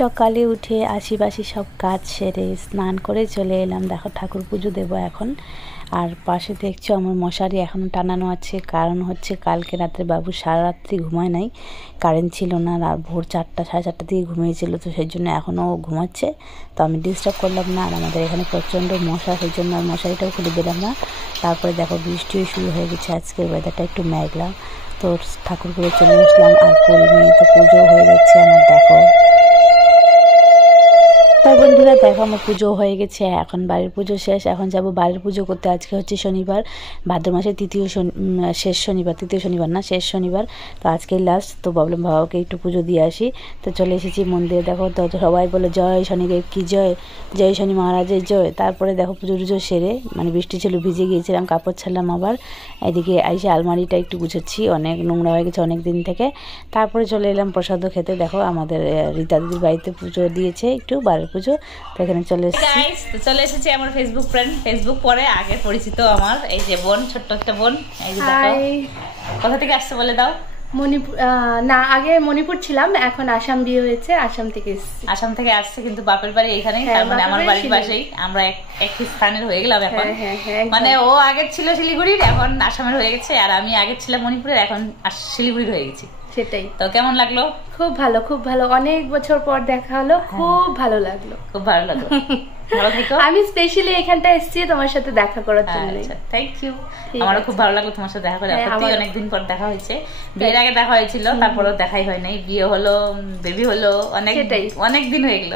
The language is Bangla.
সকালে উঠে আশিপাশি সব কাজ সেরে স্নান করে চলে এলাম। দেখো ঠাকুর পুজো দেবো এখন। আর পাশে দেখছো আমার মশারি এখনও টানানো আছে, কারণ হচ্ছে কালকে রাত্রে বাবু সারা রাত্রি ঘুমায় নাই, কারেন্ট ছিল না। আর ভোর 4টা সাড়ে 4টার দিকে ঘুমিয়েছিল, তো সেই জন্য এখনও ঘুমাচ্ছে। তো আমি ডিস্টার্ব করলাম না। আর আমাদের এখানে প্রচণ্ড মশা, সেই জন্য আর মশারিটাও খুলে দিলাম না। তারপরে দেখো বৃষ্টিও শুরু হয়ে গেছে, আজকের ওয়েদারটা একটু মেঘলা। তো ঠাকুর করে চলে আসলাম। আর ফুল নিয়ে তো পুজো হয়ে যাচ্ছে আমার। দেখো তাই বন্ধুরা, দেখো আমার পুজো হয়ে গেছে, এখন বাড়ির পুজো শেষ। এখন যাব বাড়ির পুজো করতে। আজকে হচ্ছে শনিবার, ভাদ্র মাসের শেষ শনিবার, তৃতীয় শনিবার না, শেষ শনিবার। তো আজকেই লাস্ট। তো ভাবলাম বাবাকে একটু পুজো দিয়ে আসি। তো চলে এসেছি মন্দিরে। দেখো তো সবাই বলে জয় শনিদেব কি জয়, জয় শনি মহারাজের জয়। তারপরে দেখো পুজো টুজো সেরে, মানে বৃষ্টি ছিল, ভিজে গিয়েছিলাম, কাপড় ছাড়লাম আবার। এদিকে এসে আলমারিটা একটু গুছাচ্ছি, অনেক নোংরা হয়ে গেছে অনেক দিন থেকে। তারপরে চলে এলাম প্রসাদও খেতে। দেখো আমাদের রীতা দিদির বাড়িতে পুজো দিয়েছে, একটু বাড়ির পুজো, তো এখানে চলে এসেছি। তো চলে এসেছি আমার ফেসবুক ফ্রেন্ড, ফেসবুক পরে আগে পরিচিত আমার এই যে বোন, ছোট্ট একটা বোন। এই যে দেখো, কোথা থেকে আসছে বলে দাও। মণিপুর না, আগে মণিপুর ছিলাম, এখন আসাম বিয়ে হয়েছে, আসাম থেকে এসেছি। আসাম থেকে আসছে, কিন্তু বাপের বাড়ি এখানেই, তার মানে আমার বাড়ির পাশেই। আমরা একই স্থানের হয়ে গেলাম এখন। মানে ও আগে ছিল শিলিগুড়ির, এখন আসামের হয়ে গেছে। আর আমি আগে ছিলাম মণিপুরের, এখন শিলিগুড়ির হয়ে গেছি। সেটাই। তো কেমন লাগলো? খুব ভালো, খুব ভালো। অনেক বছর পর দেখা হলো, খুব ভালো লাগলো, খুব ভালো লাগলো। ভালো থেকো। আমি স্পেশালি এখানটা এসেছি তোমার সাথে দেখা করার জন্য। Thank you. আমারও খুব ভালো লাগলো তোমার সাথে দেখা করে। সত্যি অনেকদিন পর দেখা হয়েছে। বিয়ের আগে দেখা হয়েছিল, তারপরও দেখাই হয় নাই। বিয়ে হলো, বেবি হলো, অনেক দিন হয়ে গেল।